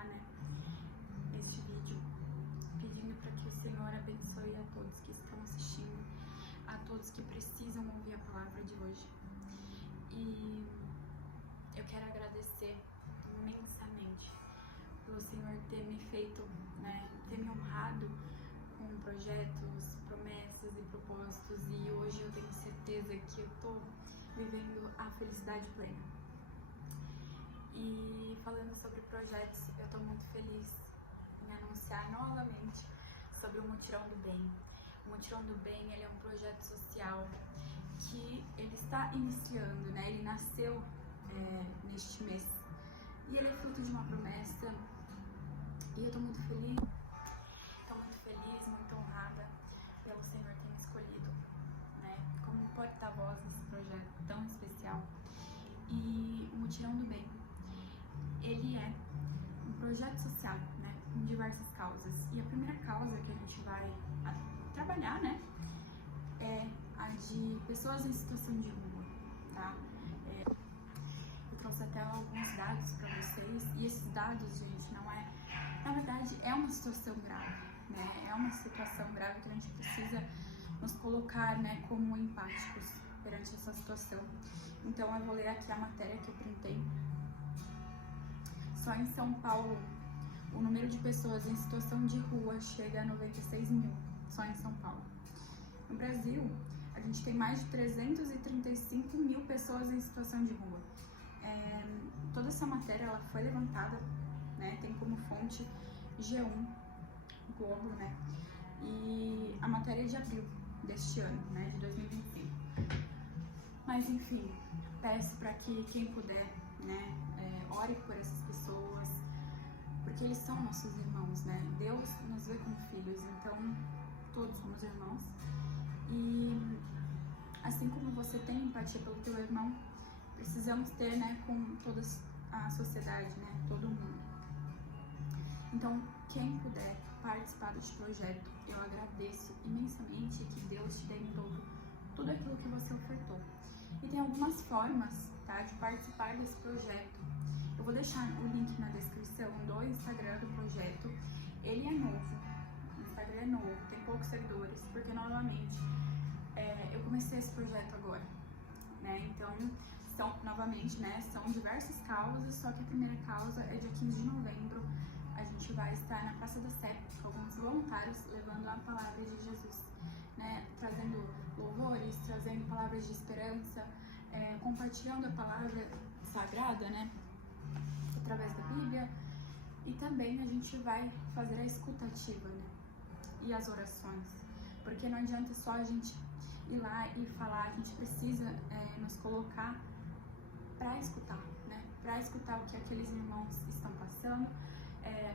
orar, né, neste vídeo, pedindo para que o Senhor abençoe a todos que estão assistindo, a todos que precisam ouvir a palavra de hoje. E eu quero agradecer imensamente pelo Senhor ter me feito, né, ter me honrado com projetos, promessas e propósitos, e hoje eu tenho certeza que eu tô vivendo a felicidade plena. E falando sobre projetos, eu tô muito feliz em anunciar novamente sobre o Mutirão do Bem. O Mutirão do Bem, ele é um projeto social que ele está iniciando, né? Ele nasceu neste mês e ele é fruto de uma promessa, e eu tô muito feliz. Estou muito feliz, muito honrada pelo Senhor ter me escolhido, né, como porta-voz desse projeto tão especial. E o Mutirão do Bem, ele é um projeto social, né, com diversas causas. E a primeira causa que a gente vai trabalhar, né, é a de pessoas em situação de rua, tá? Eu trouxe até alguns dados para vocês, e esses dados, gente, não é... Na verdade, é uma situação grave, né? É uma situação grave que a gente precisa nos colocar, né, como empáticos perante essa situação. Então, eu vou ler aqui a matéria que eu printei. Só em São Paulo, o número de pessoas em situação de rua chega a 96 mil, só em São Paulo. No Brasil, a gente tem mais de 335 mil pessoas em situação de rua. Toda essa matéria, ela foi levantada, né, tem como fonte G1, Globo, né, e a matéria é de abril deste ano, né, de 2025. Mas enfim, peço para que quem puder, né, ore por essas pessoas, porque eles são nossos irmãos, né, Deus nos vê como filhos, então todos somos irmãos. E assim como você tem empatia pelo teu irmão, precisamos ter, né, com toda a sociedade, né, todo mundo. Então, quem puder participar deste projeto, eu agradeço imensamente, que Deus te dê em dobro tudo aquilo que você ofertou. E tem algumas formas, tá, de participar desse projeto. Eu vou deixar o link na descrição do Instagram do projeto. Ele é novo, o Instagram é novo, tem poucos seguidores, porque novamente eu comecei esse projeto agora, né, então novamente, né, são diversas causas, só que a primeira causa é dia 15 de novembro, a gente vai estar na Praça da Sé com alguns voluntários levando a palavra de Jesus, né, trazendo louvores, trazendo palavras de esperança, compartilhando a palavra sagrada, né, através da Bíblia, e também a gente vai fazer a escutativa, né, e as orações, porque não adianta só a gente ir lá e falar, a gente precisa nos colocar para escutar, né? Para escutar o que aqueles irmãos estão passando,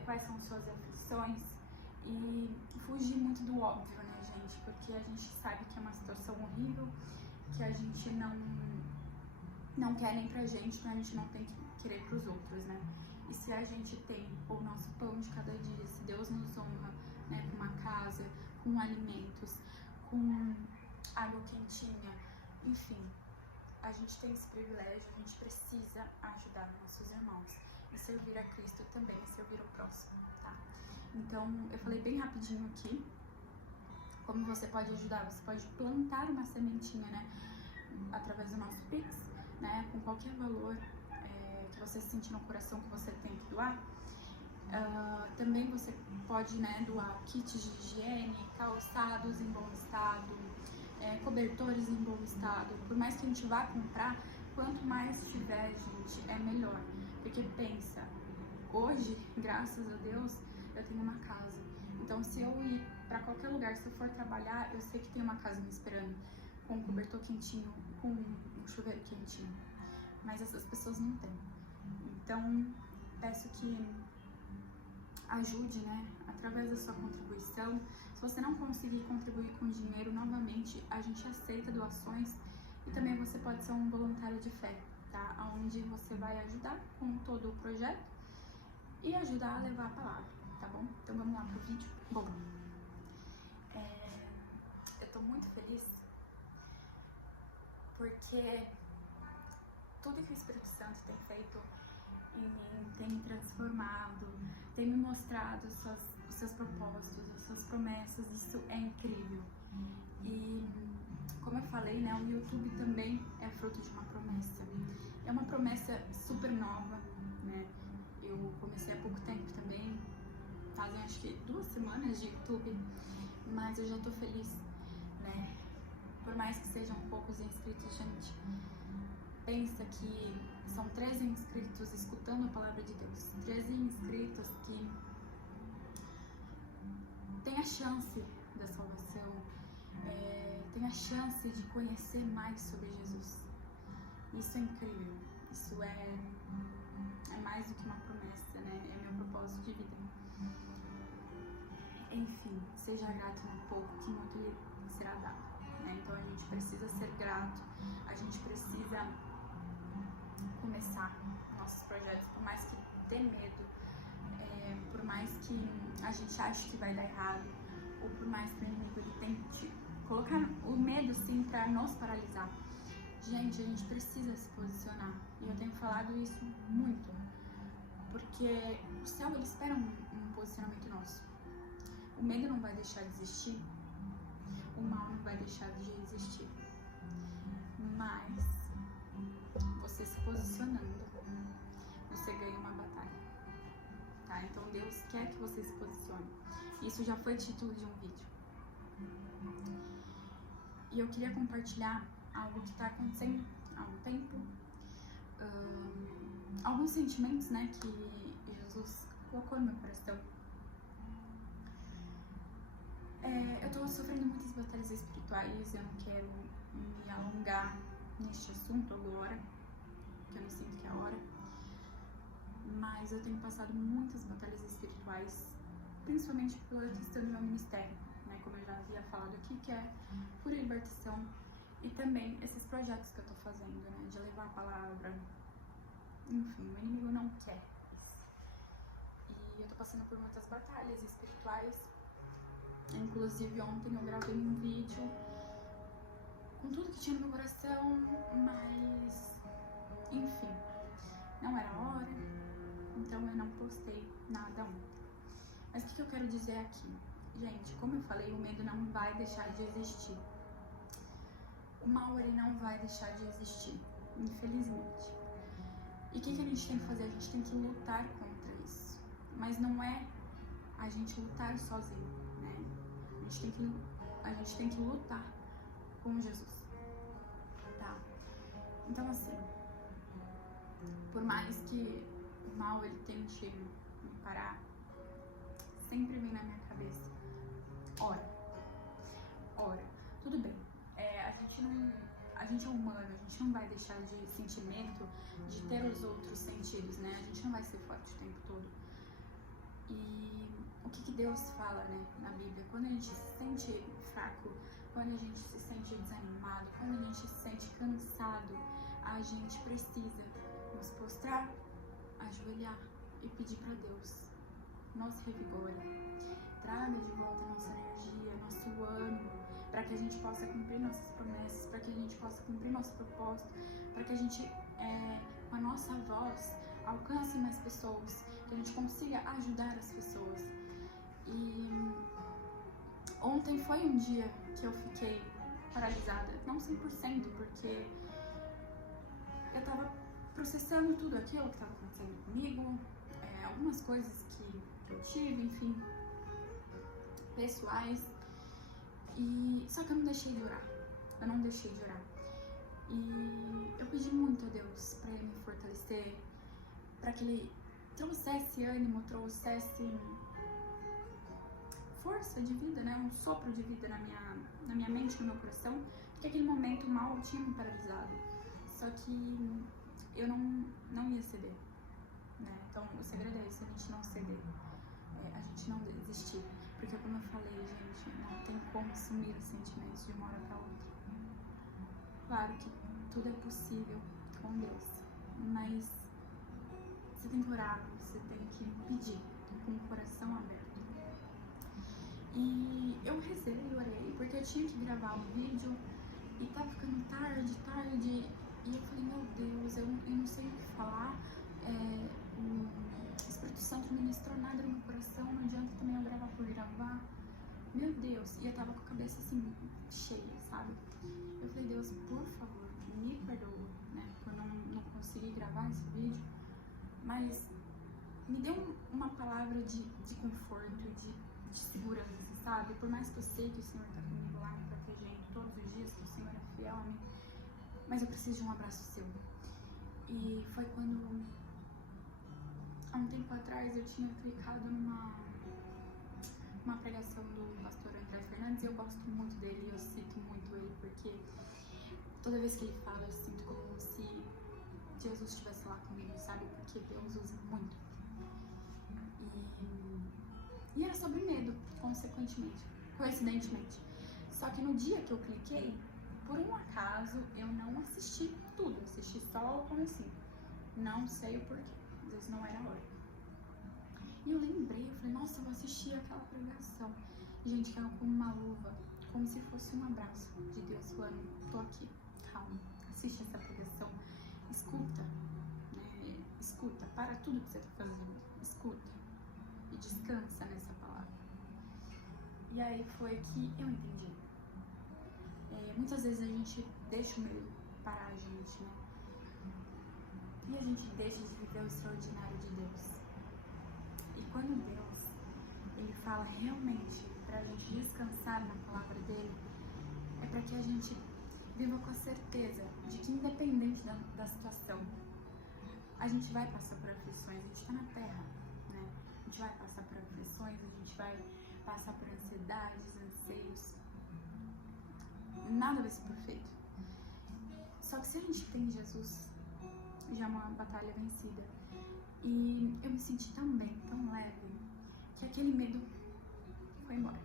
quais são suas aflições, e fugir muito do óbvio, né, gente? Porque a gente sabe que é uma situação horrível, que a gente não quer nem pra gente, mas a gente não tem que querer pros outros, né? E se a gente tem o nosso pão de cada dia, se Deus nos honra, né, com uma casa, com alimentos, com água quentinha, enfim, a gente tem esse privilégio, a gente precisa ajudar nossos irmãos e servir a Cristo também, servir o próximo, tá? Então, eu falei bem rapidinho aqui como você pode ajudar. Você pode plantar uma sementinha, né, através do nosso Pix, né, com qualquer valor que você sentir no coração que você tem que doar. Também você pode, né, doar kits de higiene, calçados em bom estado, cobertores em bom estado. Por mais que a gente vá comprar, quanto mais tiver, gente, é melhor. Porque pensa, hoje, graças a Deus, eu tenho uma casa. Então, se eu ir para qualquer lugar, se eu for trabalhar, eu sei que tem uma casa me esperando, com um cobertor quentinho, com um chuveiro quentinho. Mas essas pessoas não têm. Então, peço que ajude, né, através da sua contribuição. Se você não conseguir contribuir com dinheiro, novamente, a gente aceita doações, e também você pode ser um voluntário de fé, tá? Onde você vai ajudar com todo o projeto e ajudar a levar a palavra, tá bom? Então vamos lá pro vídeo. Bom, eu tô muito feliz porque tudo que o Espírito Santo tem feito tem me transformado, tem me mostrado os seus propósitos, as suas promessas. Isso é incrível. E como eu falei, né, o YouTube também é fruto de uma promessa. É uma promessa super nova, né? Eu comecei há pouco tempo também, fazem acho que 2 semanas de YouTube, mas eu já tô feliz, né? Por mais que sejam poucos inscritos, gente, pensa que são 13 inscritos escutando a palavra de Deus, 13 inscritos que têm a chance da salvação, têm a chance de conhecer mais sobre Jesus. Isso é incrível, isso é mais do que uma promessa, né? É meu propósito de vida. Enfim, seja grato no pouco, que muito lhe será dado, né? Então a gente precisa ser grato, a gente precisa começar nossos projetos, por mais que dê medo, por mais que a gente ache que vai dar errado, ou por mais que o inimigo ele tente colocar o medo sim para nos paralisar. Gente, a gente precisa se posicionar, e eu tenho falado isso muito, porque o céu ele espera um posicionamento nosso. O medo não vai deixar de existir, o mal não vai deixar de existir, mas você se posicionando, você ganha uma batalha, tá? Então Deus quer que você se posicione. Isso já foi título de um vídeo. E eu queria compartilhar algo que está acontecendo há um tempo, alguns sentimentos, né, que Jesus colocou no meu coração. Eu tô sofrendo muitas batalhas espirituais, eu não quero me alongar neste assunto agora, porque eu não sinto que é a hora, mas eu tenho passado muitas batalhas espirituais, principalmente pela questão do meu ministério, né, como eu já havia falado aqui, que é por libertação, e também esses projetos que eu tô fazendo, né, de levar a palavra. Enfim, o inimigo não quer isso. E eu tô passando por muitas batalhas espirituais. Inclusive ontem eu gravei um vídeo com tudo que tinha no meu coração, mas enfim, não era a hora, então eu não postei nada ontem. Mas o que eu quero dizer aqui? Gente, como eu falei, o medo não vai deixar de existir. O mal ele não vai deixar de existir, infelizmente. E o que a gente tem que fazer? A gente tem que lutar contra isso. Mas não é a gente lutar sozinho, né? A gente tem que lutar com Jesus, tá? Então assim, por mais que o mal ele tente me parar, sempre vem na minha cabeça: ora, tudo bem, a gente é humano, a gente não vai deixar de sentimento, de ter os outros sentidos, né? A gente não vai ser forte o tempo todo. E o que Deus fala, né, na Bíblia? Quando a gente se sente fraco, quando a gente se sente desanimado, quando a gente se sente cansado, a gente precisa nos prostrar, ajoelhar e pedir para Deus nos revigore, traga de volta nossa energia, nosso ânimo, para que a gente possa cumprir nossas promessas, para que a gente possa cumprir nosso propósito, para que a gente, com a nossa voz, alcance mais pessoas, que a gente consiga ajudar as pessoas. E ontem foi um dia que eu fiquei paralisada, não 100%, porque eu tava processando tudo aquilo que tava acontecendo comigo, algumas coisas que eu tive, enfim, pessoais, e só que eu não deixei de orar, e eu pedi muito a Deus para Ele me fortalecer, para que Ele trouxesse ânimo, trouxesse força de vida, né, um sopro de vida na minha mente, no meu coração, porque aquele momento mal tinha me paralisado, só que eu não ia ceder, né? Então o segredo é esse, a gente não ceder, a gente não desistir, porque como eu falei, gente, não tem como sumir os sentimentos de uma hora para outra. Claro que tudo é possível com Deus, mas você tem que orar, você tem que pedir com o coração aberto. E eu rezei e orei, porque eu tinha que gravar um vídeo e tava ficando tarde, e eu falei, meu Deus, eu não sei o que falar, O Espírito Santo não ministrou nada no meu coração, não adianta também eu gravar por gravar. Meu Deus, e eu tava com a cabeça assim, cheia, sabe? Eu falei, Deus, por favor, me perdoa, né? Por não conseguir gravar esse vídeo, mas me deu uma palavra de conforto, de segurança, sabe? Por mais que eu sei que o Senhor tá comigo lá, me protegendo todos os dias, que o Senhor é fiel a mim, mas eu preciso de um abraço seu. E foi quando, há um tempo atrás, eu tinha clicado numa pregação do pastor André Fernandes, e eu gosto muito dele, eu cito muito ele, porque toda vez que ele fala, eu sinto como se Jesus estivesse lá comigo, sabe? Porque Deus usa muito. E era sobre medo, coincidentemente. Só que no dia que eu cliquei, por um acaso, eu não assisti tudo, assisti só o comecinho. Não sei o porquê, às vezes não era a hora. E eu lembrei, eu falei, nossa, eu vou assistir aquela pregação. E, gente, caiu como uma luva, como se fosse um abraço de Deus falando, tô aqui, calma, assiste essa pregação, escuta, né? Escuta, para tudo que você tá fazendo, escuta e descansa nessa palavra. E aí foi que eu entendi. Muitas vezes a gente deixa o medo parar a gente, né? E a gente deixa de viver o extraordinário de Deus. E quando Deus, Ele fala realmente pra gente descansar na palavra dele, é pra que a gente viva com a certeza de que, independente da situação, a gente vai passar por aflições, a gente tá na terra, né? A gente vai passar por aflições, a gente vai passar por ansiedades, anseios. Nada vai ser perfeito. Só que se a gente tem Jesus, já é uma batalha vencida. E eu me senti tão bem, tão leve, que aquele medo foi embora.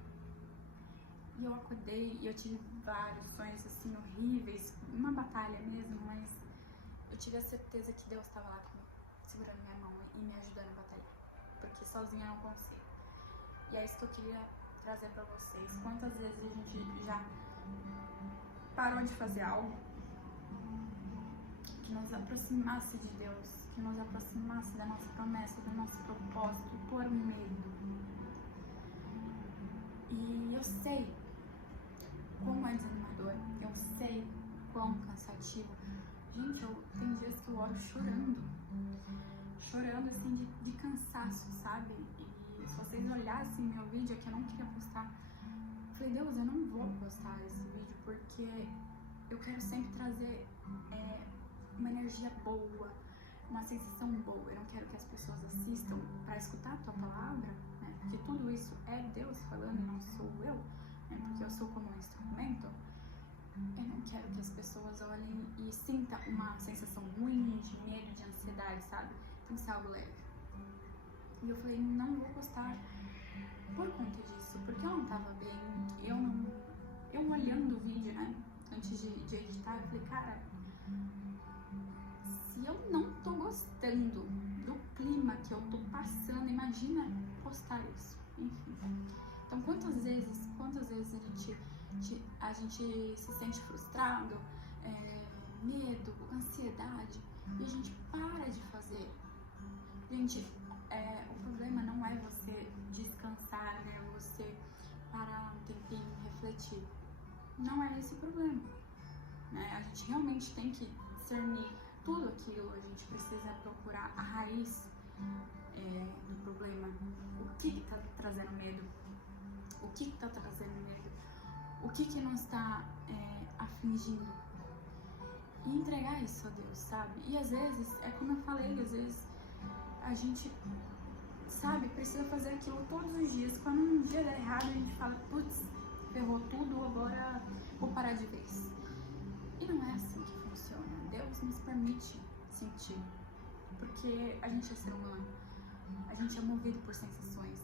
E eu acordei e eu tive vários sonhos assim horríveis, uma batalha mesmo, mas eu tive a certeza que Deus estava lá comigo, segurando minha mão e me ajudando a batalhar, porque sozinha eu não consigo. E é isso que eu queria trazer pra vocês. Quantas vezes a gente já parou de fazer algo que nos aproximasse de Deus, que nos aproximasse da nossa promessa, do nosso propósito, por medo. E eu sei como é desanimador, eu sei quão cansativo. Gente, tem dias que eu oro chorando assim de cansaço, sabe? E se vocês olhassem meu vídeo, que eu não queria postar, eu falei, Deus, eu não vou postar esse vídeo porque eu quero sempre trazer uma energia boa, uma sensação boa. Eu não quero que as pessoas assistam para escutar a tua palavra, né? Porque tudo isso é Deus falando e não sou eu, né? Porque eu sou como um instrumento. Eu não quero que as pessoas olhem e sintam uma sensação ruim, de medo, de ansiedade, sabe? Tem que ser algo leve. E eu falei, não vou postar por conta disso, porque eu não tava bem, eu olhando o vídeo, né, antes de editar, eu falei, cara, se eu não tô gostando do clima que eu tô passando, imagina postar isso, enfim. Então, quantas vezes a gente se sente frustrado, medo, ansiedade, e a gente para de fazer. Gente, o problema não é você descansar, né? Você parar um tempinho e refletir. Não é esse o problema, né? A gente realmente tem que discernir tudo aquilo. A gente precisa procurar a raiz do problema. O que está trazendo medo? O que está trazendo medo? O que não está afligindo? E entregar isso a Deus, sabe? E às vezes, é como eu falei, às vezes a gente, sabe, precisa fazer aquilo todos os dias. Quando um dia der errado, a gente fala, putz, ferrou tudo, agora vou parar de vez. E não é assim que funciona. Deus nos permite sentir, porque a gente é ser humano, a gente é movido por sensações.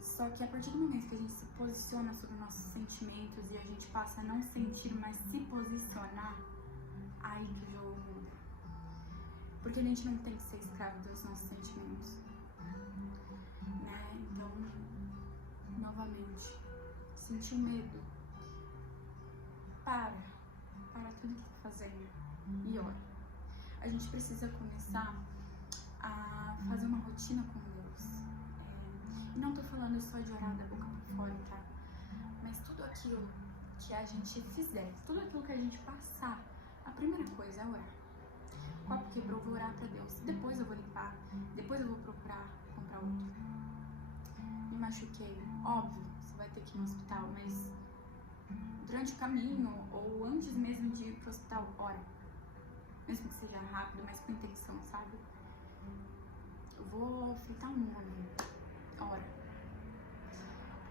Só que a partir do momento que a gente se posiciona sobre nossos sentimentos e a gente passa a não sentir, mas se posicionar, aí que o jogo muda. Porque a gente não tem que ser escravo dos nossos sentimentos, né? Então, novamente, sentir medo, para tudo que tá fazendo e ora. A gente precisa começar a fazer uma rotina com Deus. E não tô falando só de orar da boca pra fora, tá? Mas tudo aquilo que a gente fizer, tudo aquilo que a gente passar, a primeira coisa é orar. O copo quebrou, vou orar pra Deus. Depois eu vou limpar, depois eu vou procurar comprar outro. Me machuquei, óbvio, você vai ter que ir no hospital, mas durante o caminho ou antes mesmo de ir pro hospital, ora. Mesmo que seja rápido, mas com intenção, sabe? Eu vou fritar um ovo, ora.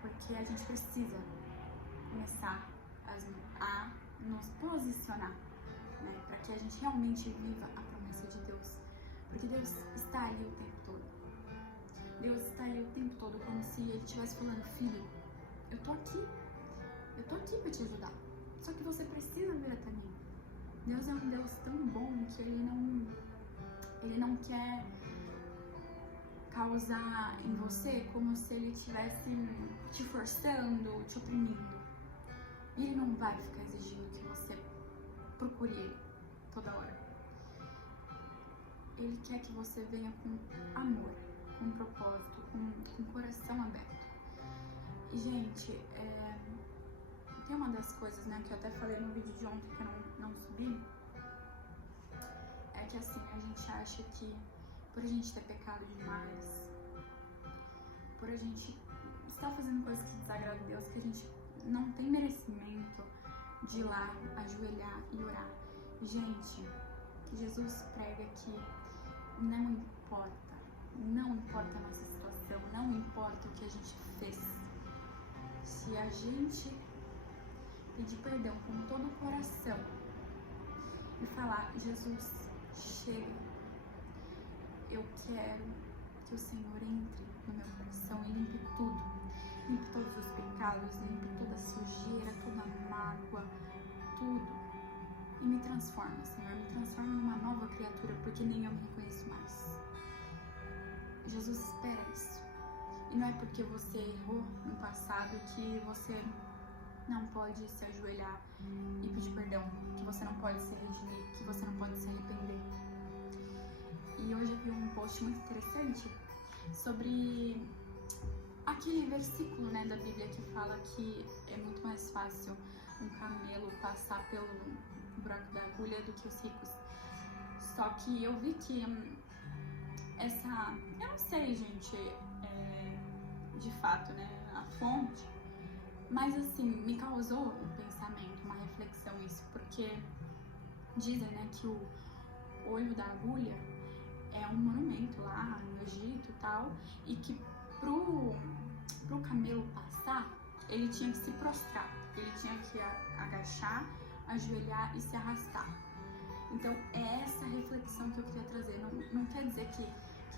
Porque a gente precisa começar a nos posicionar, né? Para que a gente realmente viva a promessa de Deus. Porque Deus está ali o tempo todo. Deus está ali o tempo todo, como se Ele estivesse falando: filho, eu tô aqui para te ajudar. Só que você precisa vir até mim. Deus é um Deus tão bom que Ele não quer causar em você como se Ele estivesse te forçando, te oprimindo. E Ele não vai ficar exigindo que você procure Ele toda hora. Ele quer que você venha com amor, com propósito, com o coração aberto. E, gente, tem uma das coisas, né, que eu até falei no vídeo de ontem que eu não subi, é que assim, a gente acha que por a gente ter pecado demais, por a gente estar fazendo coisas que desagradam a Deus, que a gente não tem merecimento de ir lá, ajoelhar e orar. Gente, Jesus prega que não importa a nossa situação, não importa o que a gente fez. Se a gente pedir perdão com todo o coração e falar: Jesus, chega, eu quero que o Senhor entre no meu coração e limpe tudo, limpe todos os pecados, limpe toda a sujeira, toda a mágoa, tudo, e me transforma, Senhor, me transforma numa nova criatura, porque nem eu me reconheço mais. Jesus espera isso. E não é porque você errou no passado que você não pode se ajoelhar e pedir perdão, que você não pode se redimir, que você não pode se arrepender. E hoje eu vi um post muito interessante sobre aquele versículo, né, da Bíblia que fala que é muito mais fácil um camelo passar pelo buraco da agulha do que os ricos. Só que eu vi que eu não sei, gente, de fato, né, a fonte, mas assim, me causou um pensamento, uma reflexão isso, porque dizem, né, que o olho da agulha é um monumento lá no Egito e tal, e que pro camelo passar, ele tinha que se prostrar, ele tinha que agachar, ajoelhar e se arrastar. Então é essa reflexão que eu queria trazer. Não quer dizer que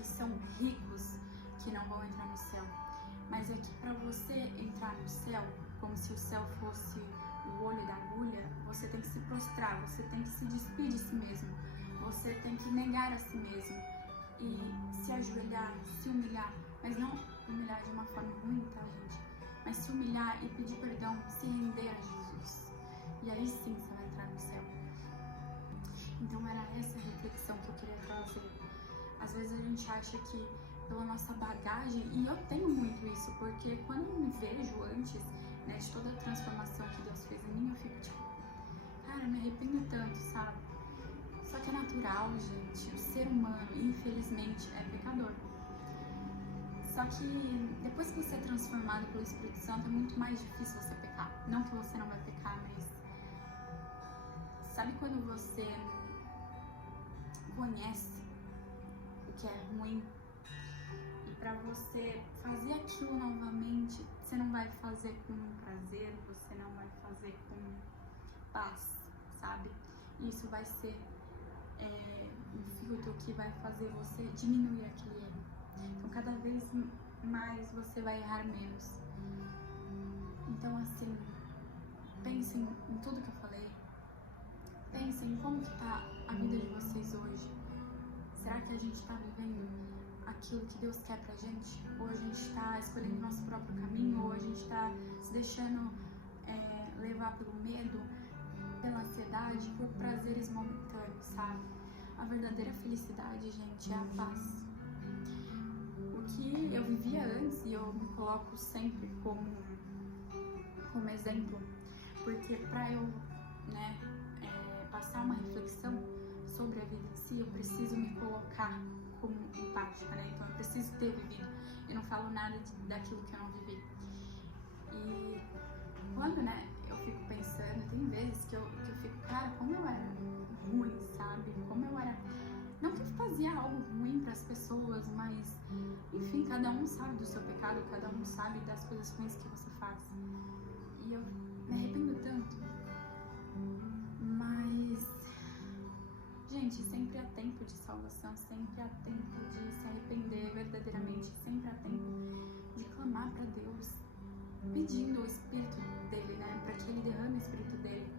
são ricos que não vão entrar no céu, mas é que para você entrar no céu, como se o céu fosse o olho da agulha, você tem que se prostrar, você tem que se despir de si mesmo, você tem que negar a si mesmo e se ajoelhar, se humilhar, mas não humilhar de uma forma ruim, tá, gente? Mas se humilhar e pedir perdão, se render a Jesus. E aí sim você vai entrar no céu. Então era essa reflexão que eu queria trazer. Às vezes a gente acha que pela nossa bagagem, e eu tenho muito isso, porque quando eu me vejo antes, né, de toda a transformação que Deus fez em mim, eu fico tipo, cara, eu me arrependo tanto, sabe? Só que é natural, gente, o ser humano, infelizmente, é pecador. Só que depois que você é transformado pelo Espírito Santo, é muito mais difícil você pecar. Não que você não vai pecar, mas sabe quando você conhece o que é ruim e pra você fazer aquilo novamente, você não vai fazer com prazer, você não vai fazer com paz, sabe? E isso vai ser um filtro que vai fazer você diminuir aquele erro. Então cada vez mais você vai errar menos. Então assim, pensem em tudo que eu falei. Pensem em como que tá a vida de vocês hoje. Será que a gente está vivendo aquilo que Deus quer pra gente? Ou a gente está escolhendo nosso próprio caminho? Ou a gente está se deixando levar pelo medo, pela ansiedade, por prazeres momentâneos, sabe? A verdadeira felicidade, gente, é a paz. O que eu vivia antes, e eu me coloco sempre como exemplo, porque para eu, né, passar uma reflexão sobre a vida em si, eu preciso me colocar como empática, né? Então eu preciso ter vivido. Eu não falo nada daquilo que eu não vivi. E quando, né, eu fico pensando, tem vezes que eu fico, cara, como eu era ruim, sabe? Como eu era... Não que eu fazia algo ruim para as pessoas, mas, enfim, cada um sabe do seu pecado, cada um sabe das coisas ruins que você faz. E eu me arrependo tanto. Mas, gente, sempre há tempo de salvação, sempre há tempo de se arrepender verdadeiramente, sempre há tempo de clamar para Deus, pedindo o Espírito dele, né, para que ele derrame o Espírito dele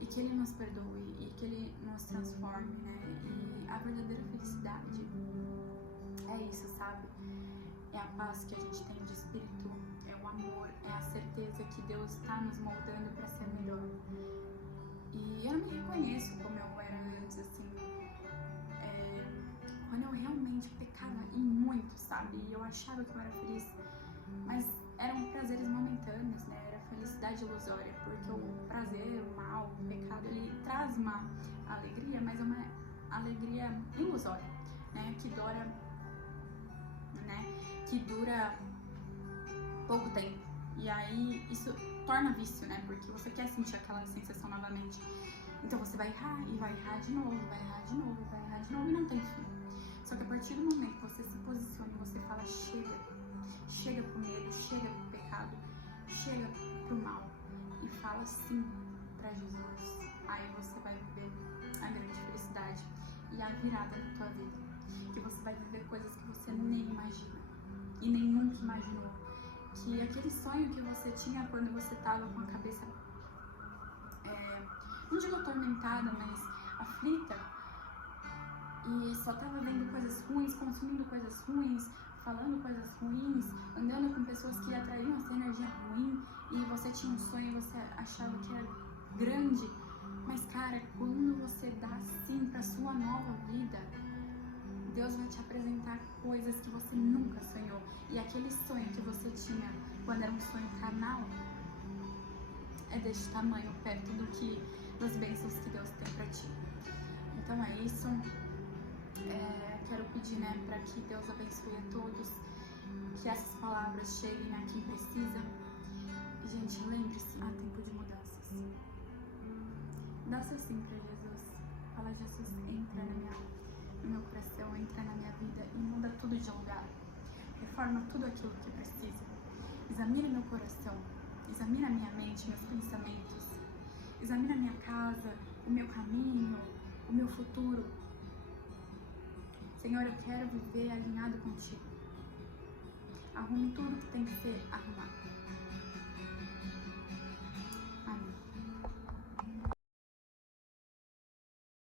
e que ele nos perdoe e que ele nos transforme, né, e a verdadeira felicidade é isso, sabe? É a paz que a gente tem de espírito, é o amor, é a certeza que Deus está nos moldando para ser melhor. E eu não me reconheço como eu era antes, assim, quando eu realmente pecava em muito, sabe? E eu achava que eu era feliz, mas eram prazeres momentâneos, né? Era felicidade ilusória, porque o prazer, o mal, o pecado, ele traz uma alegria, mas é uma alegria ilusória, né? Que dura pouco tempo. E aí isso torna vício, né? Porque você quer sentir aquela sensação novamente. Então você vai errar e vai errar de novo, vai errar de novo, vai errar de novo e não tem fim. Só que a partir do momento que você se posiciona e você fala chega pro medo, chega pro pecado, chega pro mal e fala sim pra Jesus, aí você vai viver a grande felicidade e a virada da tua vida, que você vai viver coisas que você nem imagina e nem nunca imaginou, que aquele sonho que você tinha quando você tava com a cabeça não digo atormentada, mas aflita, e só tava vendo coisas ruins, consumindo coisas ruins, falando coisas ruins, andando com pessoas que atraíam essa energia ruim, e você tinha um sonho e você achava que era grande, mas cara, quando você dá sim pra sua nova vida, Deus vai te apresentar coisas que você nunca sonhou, e aquele sonho que você tinha quando era um sonho carnal é deste tamanho perto das bênçãos que Deus tem pra ti. Então é isso. Quero pedir, né, para que Deus abençoe a todos, que essas palavras cheguem a quem precisa. E, gente, lembre-se, há tempo de mudanças. Dá seu sim para Jesus. Fala, Jesus, entra no meu coração, entra na minha vida e muda tudo de lugar. Reforma tudo aquilo que precisa. Examina meu coração, examina minha mente, meus pensamentos. Examina minha casa, o meu caminho, o meu futuro. Senhor, eu quero viver alinhado contigo. Arrume tudo que tem que ser arrumado.